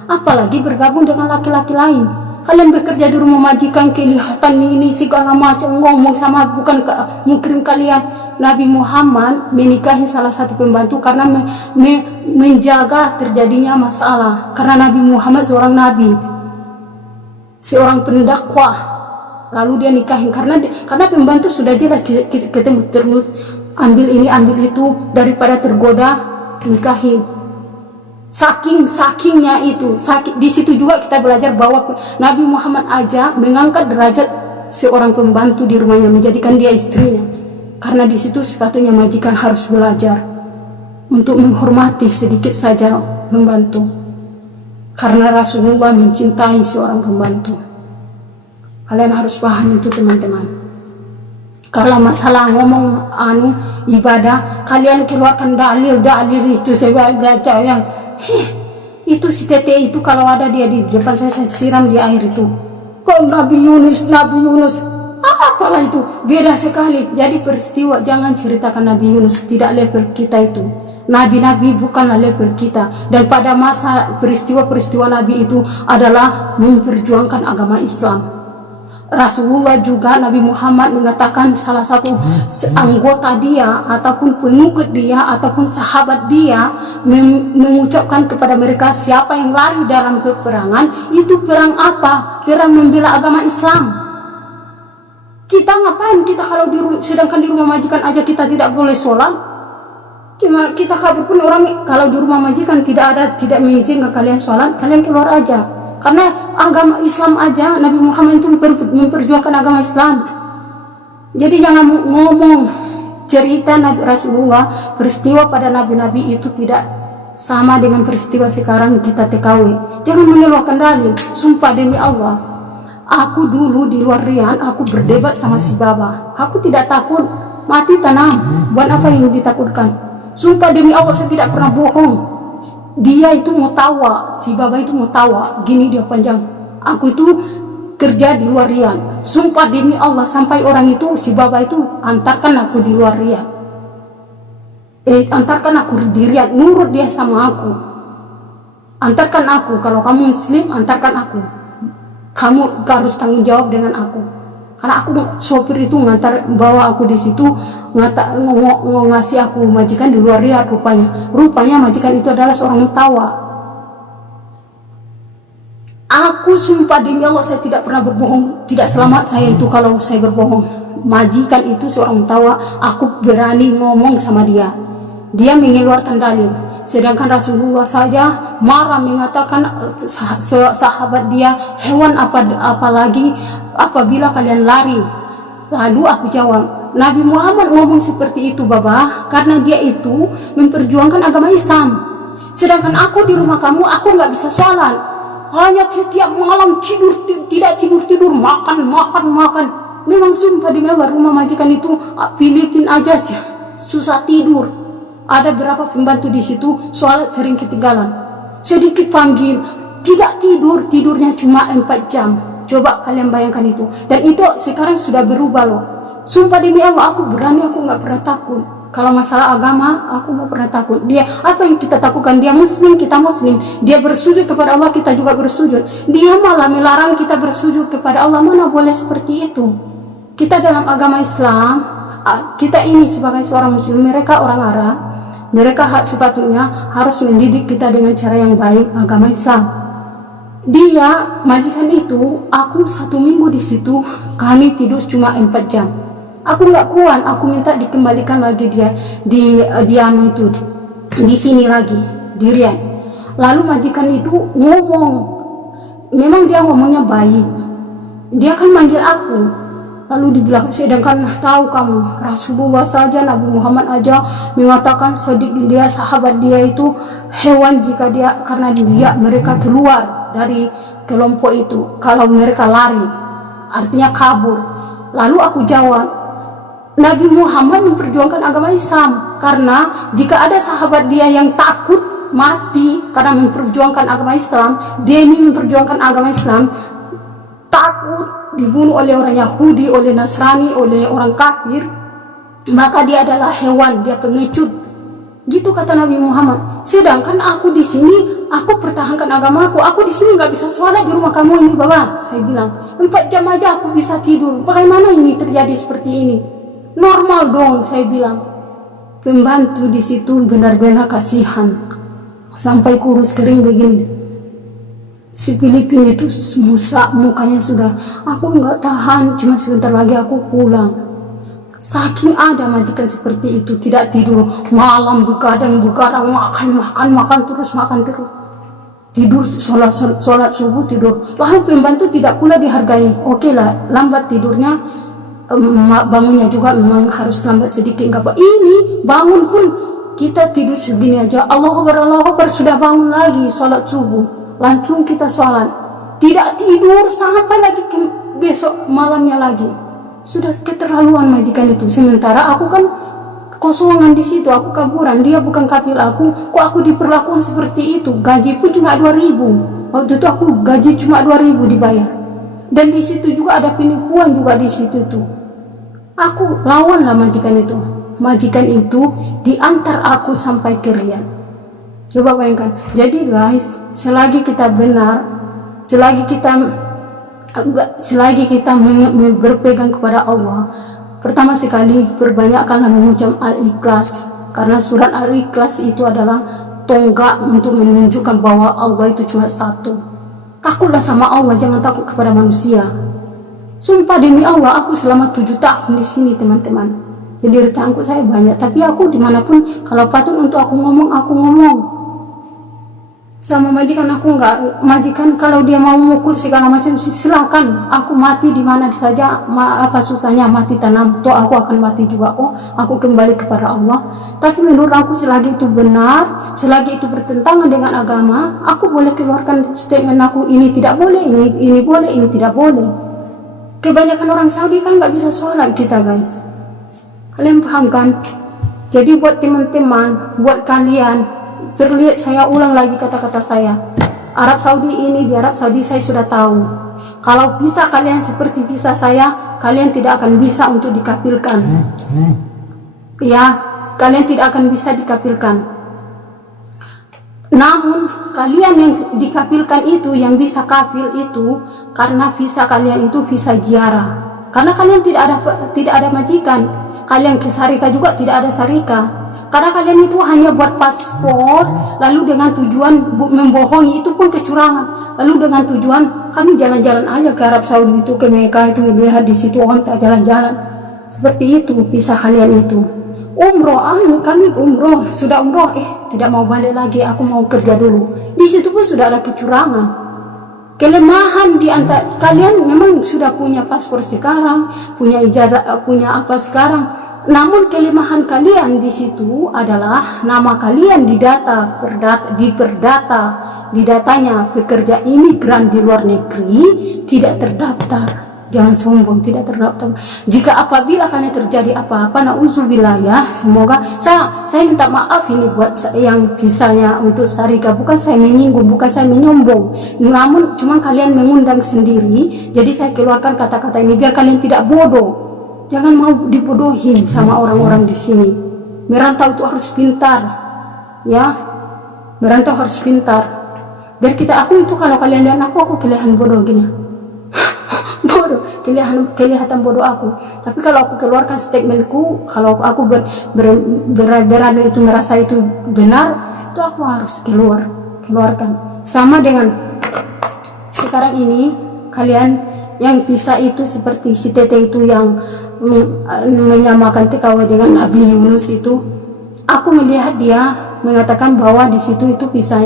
Apalagi bergabung dengan laki-laki lain. Kalian bekerja di rumah majikan, kelihatan ini segala macam, ngomong sama bukan mukrim kalian. Nabi Muhammad menikahi salah satu pembantu karena menjaga terjadinya masalah. Karena Nabi Muhammad seorang nabi, seorang pendakwah, lalu dia nikahin karena pembantu sudah jelas ketemu terus ambil ini ambil itu, daripada tergoda nikahin. Sakingnya itu, di situ juga kita belajar bahwa Nabi Muhammad aja mengangkat derajat seorang pembantu di rumahnya, menjadikan dia istrinya. Karena di situ sepatutnya majikan harus belajar untuk menghormati sedikit saja pembantu. Karena Rasulullah mencintai seorang pembantu. Kalian harus paham itu teman-teman. Kalau masalah ngomong ibadah, kalian keluarkan dalil itu saya baca ya. Itu si tete itu kalau ada dia di depan saya siram di air itu. Kok Nabi Yunus apalah itu, beda sekali. Jadi peristiwa jangan ceritakan Nabi Yunus, tidak level kita itu. Nabi-nabi bukanlah level kita. Dan pada masa peristiwa Nabi itu adalah memperjuangkan agama Islam. Rasulullah juga, Nabi Muhammad mengatakan salah satu anggota dia ataupun pengikut dia ataupun sahabat dia mengucapkan kepada mereka, siapa yang lari dalam peperangan itu perang apa? Perang membela agama Islam. Kita ngapain kita kalau sedangkan di rumah majikan aja kita tidak boleh sholat? Kita kabur pun orang kalau di rumah majikan tidak mengizinkan kalian sholat, kalian keluar aja. Karena agama Islam aja, Nabi Muhammad itu memperjuangkan agama Islam. Jadi jangan ngomong cerita Nabi Rasulullah, peristiwa pada nabi-nabi itu tidak sama dengan peristiwa sekarang kita TKW. Jangan mengeluarkan dalil. Sumpah demi Allah, aku dulu di luar Rian, aku berdebat sama si Baba. Aku tidak takut mati tanam. Buat apa yang ditakutkan? Sumpah demi Allah, saya tidak pernah bohong. Dia itu mau tawa, si Baba itu mau tawa, gini dia panjang. Aku itu kerja di luar Rian. Sumpah demi Allah, sampai orang itu, si Baba itu antarkan aku di luar Rian. Antarkan aku di Rian, nurut dia sama aku. Antarkan aku, kalau kamu muslim, antarkan aku. Kamu harus tanggung jawab dengan aku. Karena aku sopir itu bawa aku di situ, ngasih aku majikan di luar Riyadh rupanya majikan itu adalah seorang mutawa. Aku sumpah demi Allah, saya tidak pernah berbohong. Tidak selamat saya itu kalau saya berbohong. Majikan itu seorang mutawa, aku berani ngomong sama dia. Dia mengeluarkan dalil. Sedangkan Rasulullah saja marah mengatakan sahabat dia, hewan apalagi apabila kalian lari. Lalu aku jawab, Nabi Muhammad ngomong seperti itu Baba karena dia itu memperjuangkan agama Islam. Sedangkan aku di rumah kamu, aku nggak bisa sholat, hanya setiap malam tidak tidur, makan. Memang sumpah demi Allah, rumah majikan itu Filipina aja susah tidur. Ada berapa pembantu di situ sholat sering ketinggalan, sedikit panggil tidak tidurnya cuma 4 jam. Coba kalian bayangkan itu. Dan itu sekarang sudah berubah loh. Sumpah demi Allah, aku berani, aku nggak pernah takut. Kalau masalah agama, aku nggak pernah takut. Dia apa yang kita takutkan? Dia muslim, kita muslim. Dia bersujud kepada Allah, kita juga bersujud. Dia malah melarang kita bersujud kepada Allah. Mana boleh seperti itu? Kita dalam agama Islam, kita ini sebagai seorang muslim, mereka orang Arab. Mereka sepatutnya harus mendidik kita dengan cara yang baik agama Islam. Dia majikan itu, aku 1 minggu di situ, kami tidur cuma 4 jam. Aku nggak kuat, aku minta dikembalikan lagi dia di sini lagi di Rian. Lalu majikan itu ngomong, memang dia ngomongnya baik. Dia kan manggil aku. Lalu dibilang, sedangkan tahu kamu Rasulullah saja, Nabi Muhammad aja mengatakan dia sahabat dia itu hewan jika dia, karena dia mereka keluar dari kelompok itu kalau mereka lari, artinya kabur. Lalu aku jawab, Nabi Muhammad memperjuangkan agama Islam, karena jika ada sahabat dia yang takut mati karena memperjuangkan agama Islam, dia ini memperjuangkan agama Islam, takut dibunuh oleh orang Yahudi, oleh Nasrani, oleh orang kafir, maka dia adalah hewan, dia pengecut. Gitu kata Nabi Muhammad. Sedangkan aku di sini, aku pertahankan agamaku. Aku di sini nggak bisa sholat di rumah kamu ini, Baba. Saya bilang 4 jam aja aku bisa tidur. Bagaimana ini terjadi seperti ini? Normal dong, saya bilang. Pembantu di situ benar-benar kasihan, sampai kurus kering begini. Si Filipina itu musa mukanya sudah, aku nggak tahan, cuma sebentar lagi aku pulang. Saking ada majikan seperti itu, tidak tidur, malam begadang makan terus, tidur, sholat subuh tidur. Lalu pembantu tidak pula dihargai. Oke lah, lambat tidurnya, bangunnya juga memang harus lambat sedikit, nggak apa. Ini bangun pun kita tidur segini aja, Allahu Akbar, sudah bangun lagi sholat subuh, langsung kita sholat, tidak tidur sampai lagi ke besok malamnya lagi. Sudah keterlaluan majikan itu. Sementara aku kan kosongan di situ, aku kaburan, dia bukan kafil aku, kok aku diperlakukan seperti itu? Gaji pun cuma 2.000. Waktu itu aku gaji cuma 2.000 dibayar. Dan di situ juga ada penipuan juga di situ tuh. Aku lawanlah majikan itu. Majikan itu diantar aku sampai ke Riyadh. Coba bayangkan. Jadi guys, selagi kita benar, selagi kita berpegang kepada Allah, pertama sekali perbanyakkanlah mengucap Al-Ikhlas, karena surat Al-Ikhlas itu adalah tonggak untuk menunjukkan bahwa Allah itu cuma satu. Takutlah sama Allah, jangan takut kepada manusia. Sumpah demi Allah, aku selama 7 tahun di sini teman-teman, penderitaanku saya banyak, tapi aku dimanapun kalau patut untuk aku ngomong sama majikan. Aku nggak, majikan kalau dia mau mukul segala macam silakan, aku mati di mana saja, apa susahnya mati tanam, toh aku akan mati juga kok, aku kembali kepada Allah. Tapi menurut aku selagi itu benar, selagi itu bertentangan dengan agama, aku boleh keluarkan statement aku, ini tidak boleh, ini boleh, ini tidak boleh. Kebanyakan orang Saudi kan nggak bisa sholat kita guys, kalian paham kan? Jadi buat teman-teman, buat kalian, terlihat saya ulang lagi kata-kata saya, Arab Saudi ini, di Arab Saudi saya sudah tahu, kalau bisa kalian seperti bisa saya, kalian tidak akan bisa untuk dikafirkan. Ya, kalian tidak akan bisa dikafirkan. Namun kalian yang dikafirkan itu, yang bisa kafir itu karena visa kalian itu visa ziarah, karena kalian tidak ada majikan. Kalian ke Sarika juga tidak ada Sarika, karena kalian itu hanya buat paspor, lalu dengan tujuan membohongi, itu pun kecurangan. Lalu dengan tujuan kami jalan-jalan aja ke Arab Saudi itu, ke Mekah itu, melihat di situ orang tak jalan-jalan. Seperti itu visa kalian itu. Umroh, kami umroh, sudah umroh, tidak mau balik lagi, aku mau kerja dulu. Di situ pun sudah ada kecurangan. Kelemahan di antara kalian memang sudah punya paspor sekarang, punya ijazah, punya apa sekarang. Namun kelemahan kalian di situ adalah nama kalian di datanya pekerja imigran di luar negeri tidak terdaftar. Jangan sombong, tidak terdaftar. Jika apabila kalian terjadi apa-apa, na'udzubillah ya, semoga saya minta maaf ini buat yang visanya untuk Sarika, bukan saya menyinggung, bukan saya menyombong, namun cuma kalian mengundang sendiri, jadi saya keluarkan kata-kata ini biar kalian tidak bodoh. Jangan mau dibodohin sama orang-orang di sini. Merantau itu harus pintar, ya. Merantau harus pintar. Biar aku itu kalau kalian lihat aku kelihatan bodoh gini. Bodoh, kelihatan bodoh aku. Tapi kalau aku keluarkan statementku, kalau aku berada itu merasa itu benar, itu aku harus keluarkan. Sama dengan sekarang ini kalian yang bisa itu seperti si Tete itu yang menyamakan TKW dengan Nabi Yunus itu, aku melihat dia mengatakan bahwa di situ itu bisa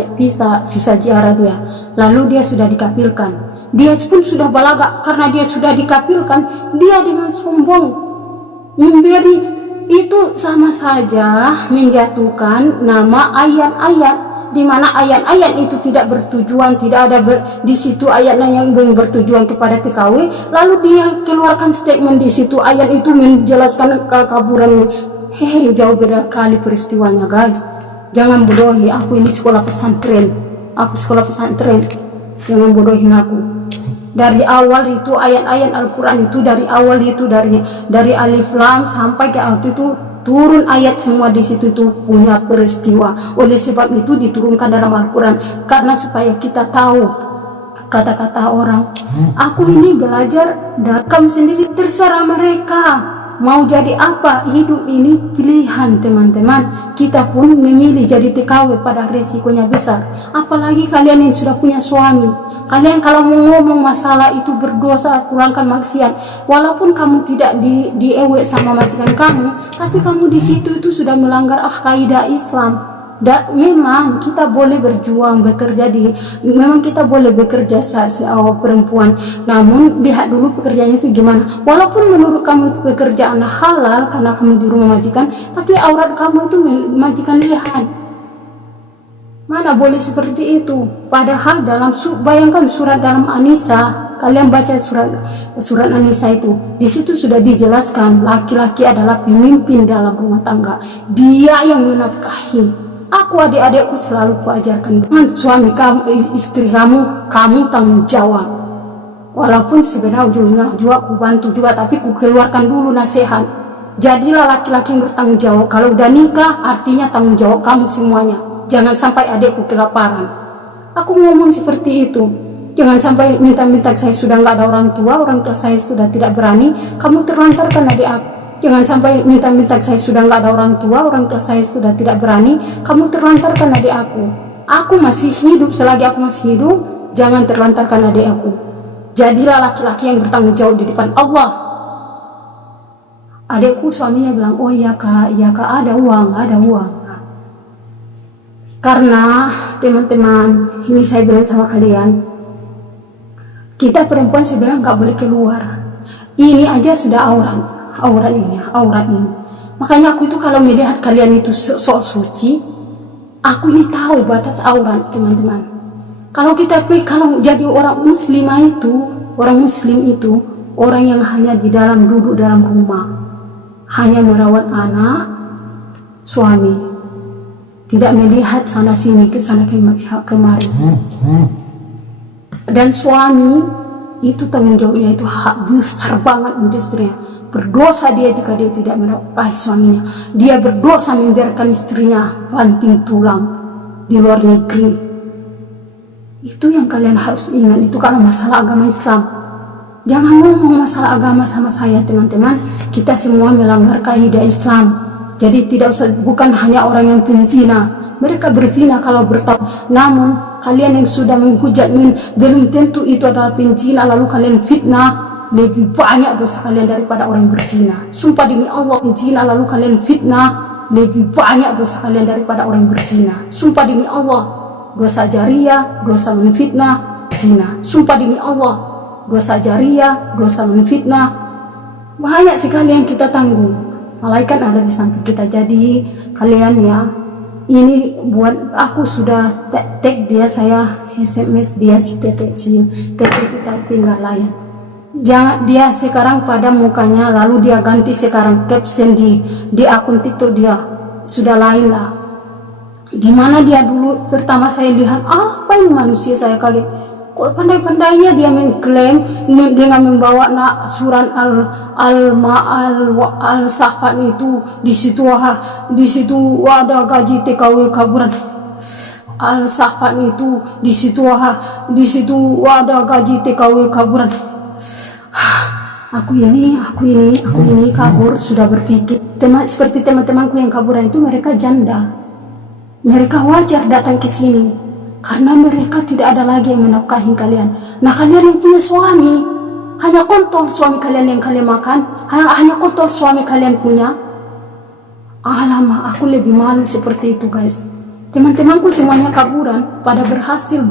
ziarah dia, lalu dia sudah dikafirkan. Dia pun sudah balaga, karena dia sudah dikafirkan, dia dengan sombong memberi itu sama saja menjatuhkan nama ayat-ayat. di mana ayat-ayat itu tidak bertujuan, tidak ada di situ ayatnya yang bertujuan kepada TKW, lalu dia keluarkan statement di situ ayat itu menjelaskan kekaburan. Hei, jauh beda kali peristiwanya guys. Jangan bodohi aku, ini sekolah pesantren. Aku sekolah pesantren. Jangan bodohin aku. Dari awal itu ayat-ayat Al-Quran itu dari awal itu dari Alif Lam sampai ke waktu itu turun ayat semua di situ itu punya peristiwa. Oleh sebab itu diturunkan dalam Al-Quran karena supaya kita tahu kata-kata orang. Aku ini belajar dan kamu sendiri terserah mereka mau jadi apa. Hidup ini pilihan teman-teman. Kita pun memilih jadi TKW pada resikonya besar. Apalagi kalian yang sudah punya suami. Kalian kalau mau ngomong masalah itu berdosa, kurangkan maksiat. Walaupun kamu tidak diewek sama majikan kamu, tapi kamu di situ itu sudah melanggar kaidah Islam. Dan memang kita boleh berjuang bekerja memang kita boleh bekerja perempuan. Namun lihat dulu pekerjaannya itu gimana. Walaupun menurut kamu itu pekerjaan halal karena kamu di rumah majikan, tapi aurat kamu itu majikan lihat. Mana boleh seperti itu? Padahal dalam bayangkan surat dalam An-Nisa, kalian baca surat An-Nisa itu, di situ sudah dijelaskan laki-laki adalah pemimpin dalam rumah tangga. Dia yang menafkahi. Aku adik-adikku selalu kuajarkan, suami kamu, istri kamu tanggung jawab. Walaupun sebenarnya juga aku bantu juga, tapi ku keluarkan dulu nasihat. Jadilah laki-laki yang bertanggung jawab. Kalau udah nikah, artinya tanggung jawab kamu semuanya. Jangan sampai adikku kelaparan. Aku ngomong seperti itu. Jangan sampai minta-minta, saya sudah nggak ada orang tua saya sudah tidak berani, kamu terlantarkan adik aku. Jangan sampai minta-minta, saya sudah nggak ada orang tua saya sudah tidak berani, kamu terlantarkan adik aku. Aku masih hidup, selagi aku masih hidup, jangan terlantarkan adik aku. Jadilah laki-laki yang bertanggung jawab di depan Allah. Adikku suaminya bilang, oh iya kak, ada uang. Karena teman-teman, ini saya bilang sama kalian, kita perempuan sebenarnya nggak boleh keluar. Ini aja sudah aurat ini. Makanya aku itu kalau melihat kalian itu sok suci, aku ini tahu batas aurat teman-teman. Kalau jadi orang muslim itu orang yang hanya di dalam, duduk dalam rumah, hanya merawat anak, suami. Tidak melihat sana sini, ke sana kemari. Dan suami itu tanggung jawabnya itu hak besar banget untuk istrinya. Berdosa dia jika dia tidak menafkahi suaminya. Dia berdosa membiarkan istrinya banting tulang di luar negeri. Itu yang kalian harus ingat. Itu kalau masalah agama Islam. Jangan ngomong masalah agama sama saya teman-teman. Kita semua melanggar kaidah Islam. Jadi bukan hanya orang yang penzina. Mereka berzina kalau bertaubat. Namun kalian yang sudah menghujat belum tentu itu adalah penzina, lalu kalian fitnah. Lebih banyak dosa kalian daripada orang yang berzina. Sumpah demi Allah, penzina lalu kalian fitnah, lebih banyak dosa kalian daripada orang yang berzina. Sumpah demi Allah, dosa jariah, dosa menfitnah, zina. Sumpah demi Allah, dosa jariah, dosa menfitnah, banyak sekali yang kita tanggung. Malaikat ada di samping kita. Jadi kalian ya, ini buat aku sudah tag dia, saya SMS dia si tete tapi nggak layan. Dia sekarang pada mukanya, lalu dia ganti sekarang caption di akun TikTok dia sudah lain lah. Gimana dia dulu pertama saya lihat, apa ini manusia, saya kaget. Kok pandai-pandainya dia mengklaim dengan membawa surat al-Safat itu di situ ada gaji TKW kaburan. Al-Safat itu di situ ada gaji TKW kaburan. Aku ini kabur, sudah berpikir seperti teman-temanku yang kaburan itu, mereka janda. Mereka wajar datang ke sini karena mereka tidak ada lagi yang menafkahi kalian. Nah, kalian yang punya suami, hanya kontol suami kalian yang kalian makan, hanya kontol suami kalian punya. Alamak, aku lebih malu seperti itu guys. Teman-temanku semuanya kaburan, pada berhasil.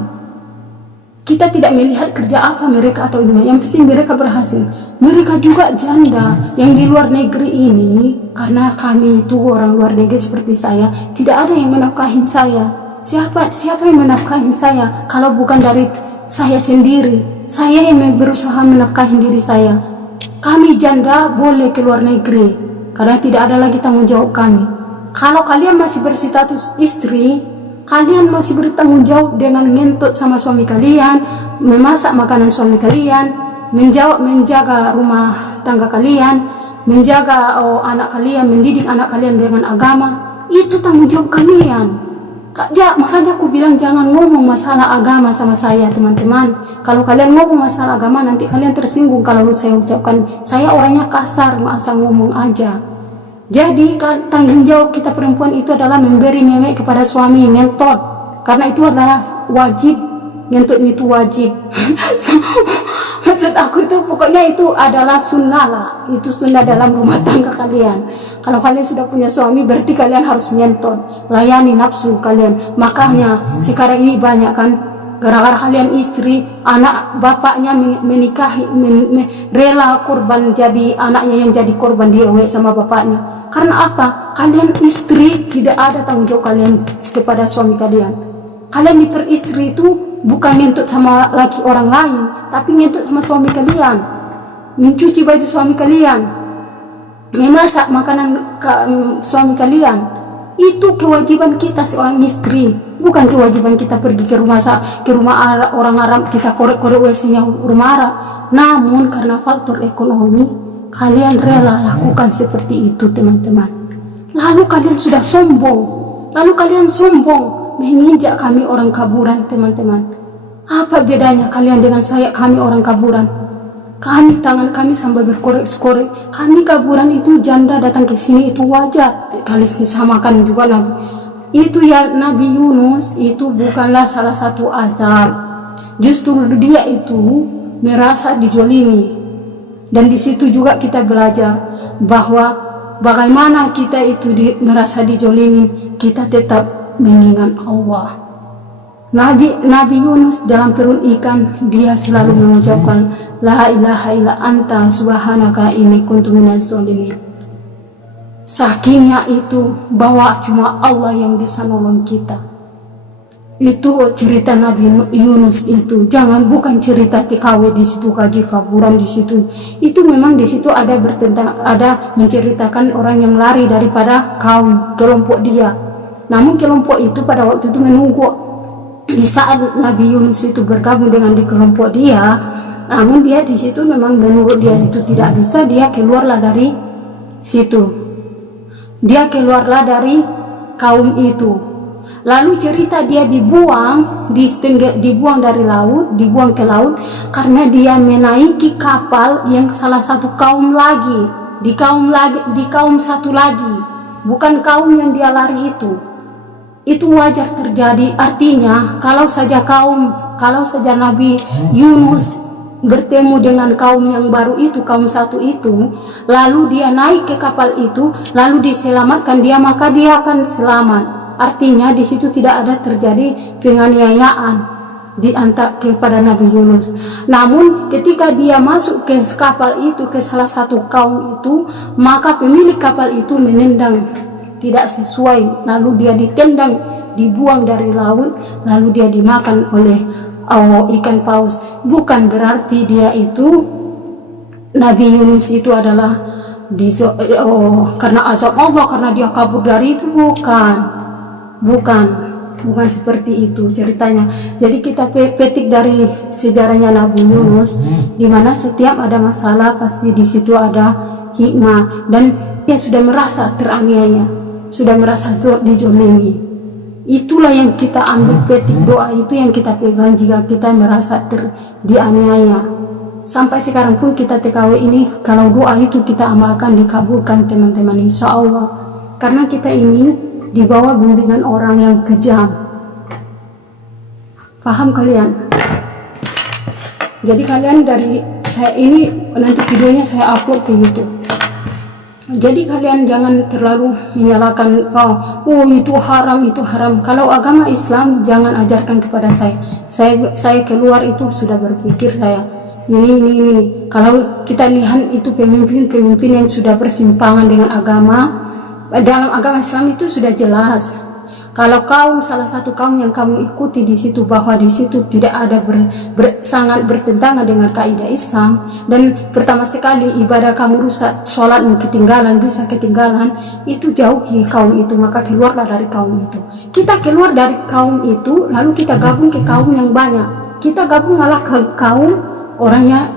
Kita tidak melihat kerja apa mereka atau gimana, yang penting mereka berhasil. Mereka juga janda yang di luar negeri ini, karena kami itu orang luar negeri seperti saya, tidak ada yang menafkahi saya. siapa yang menafkahi saya kalau bukan dari saya sendiri? Saya yang berusaha menafkahi diri saya. Kami janda boleh keluar negeri karena tidak ada lagi tanggung jawab kami. Kalau kalian masih berstatus istri, kalian masih bertanggung jawab dengan ngentut sama suami kalian, memasak makanan suami kalian, menjaga rumah tangga kalian, menjaga anak kalian, mendidik anak kalian dengan agama. Itu tanggung jawab kalian. Makanya aku bilang jangan ngomong masalah agama sama saya, teman-teman. Kalau kalian ngomong masalah agama nanti kalian tersinggung kalau saya ucapkan. Saya orangnya kasar, asal ngomong aja. Jadi tanggung jawab kita perempuan itu adalah memberi memek kepada suami, ngentot. Karena itu adalah wajib. Ngentot itu wajib. Maksud aku itu pokoknya itu adalah sunnah lah. Itu sunnah dalam rumah tangga kalian. Kalau kalian sudah punya suami berarti kalian harus nyentot, layani nafsu kalian. Makanya sekarang ini banyak kan, gara-gara kalian istri, anak bapaknya menikahi, rela korban jadi anaknya yang jadi korban diewek sama bapaknya. Karena apa? Kalian istri tidak ada tanggung jawab kalian kepada suami kalian. Kalian diperistri itu bukan ngentut sama laki orang lain, tapi ngentut sama suami kalian, mencuci baju suami kalian, memasak makanan suami kalian. Itu kewajiban kita seorang istri, bukan kewajiban kita pergi ke rumah orang Arab kita korek-korek WC-nya rumah Arab. Namun karena faktor ekonomi kalian rela lakukan seperti itu, teman-teman. Lalu kalian sudah sombong, menginjak kami orang kaburan, teman-teman. Apa bedanya kalian dengan saya? Kami orang kaburan. Tangan kami sampai berkorek-korek. Kami kaburan itu janda datang ke sini itu wajar. Kalian disamakan juga Nabi. Itu ya Nabi Yunus itu bukanlah salah satu azab. Justru dia itu merasa dijolimi. Dan di situ juga kita belajar bahwa bagaimana kita itu merasa dijolimi, kita tetap mengingat Allah. Nabi Yunus dalam perut ikan dia selalu mengucapkan la ilaha illa anta subhanaka inni kuntu minaz zalimin. Sakingnya itu bahwa cuma Allah yang bisa nolong kita. Itu cerita Nabi Yunus itu. Bukan cerita TKW di situ, kaji kaburan di situ. Itu memang di situ ada menceritakan orang yang lari daripada kelompok dia. Namun kelompok itu pada waktu itu menunggu di saat Nabi Yunus itu bergabung dengan di kelompok dia. Namun dia di situ memang menurut dia itu tidak bisa, dia keluarlah dari situ. Dia keluarlah dari kaum itu. Lalu cerita dia dibuang dari laut, dibuang ke laut karena dia menaiki kapal yang salah satu kaum lagi, di kaum satu lagi, bukan kaum yang dia lari itu. Itu wajar terjadi. Artinya kalau saja Nabi Yunus bertemu dengan kaum yang baru itu, kaum satu itu, lalu dia naik ke kapal itu, lalu diselamatkan dia, maka dia akan selamat. Artinya di situ tidak ada terjadi penganiayaan kepada Nabi Yunus. Namun ketika dia masuk ke kapal itu, ke salah satu kaum itu, maka pemilik kapal itu menendang tidak sesuai, lalu dia ditendang, dibuang dari laut, lalu dia dimakan oleh ikan paus. Bukan berarti dia itu, Nabi Yunus itu adalah karena azab Allah, karena dia kabur dari itu. Bukan seperti itu ceritanya. Jadi kita petik dari sejarahnya Nabi Yunus, di mana setiap ada masalah pasti di situ ada hikmah, dan dia sudah merasa teraniaya, sudah merasa dijolimi. Itulah yang kita ambil petik, doa itu yang kita pegang jika kita merasa dianiaya. Sampai sekarang pun kita TKW ini, kalau doa itu kita amalkan dikabulkan, teman-teman, insya Allah. Karena kita ini di bawah bimbingan orang yang kejam. Paham kalian? Jadi kalian dari saya ini, nanti videonya saya upload ke YouTube. Jadi kalian jangan terlalu menyalahkan, itu haram. Kalau agama Islam jangan ajarkan kepada saya. Saya keluar itu sudah berpikir saya ini. Kalau kita lihat itu pemimpin yang sudah bersimpangan dengan agama, dalam agama Islam itu sudah jelas. Kalau kaum salah satu kaum yang kamu ikuti di situ bahwa di situ tidak ada sangat bertentangan dengan kaidah Islam, dan pertama sekali ibadah kamu rusak, sholat ketinggalan, bisa ketinggalan, itu jauhi kaum itu, maka keluarlah dari kaum itu. Kita keluar dari kaum itu, lalu kita gabung ke kaum yang banyak. Kita gabung malah ke kaum orangnya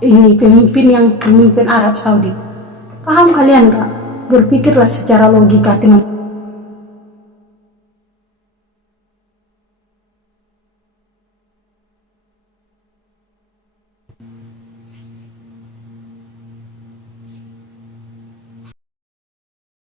ini pemimpin Arab Saudi. Paham kalian kak? Berpikirlah secara logika teman.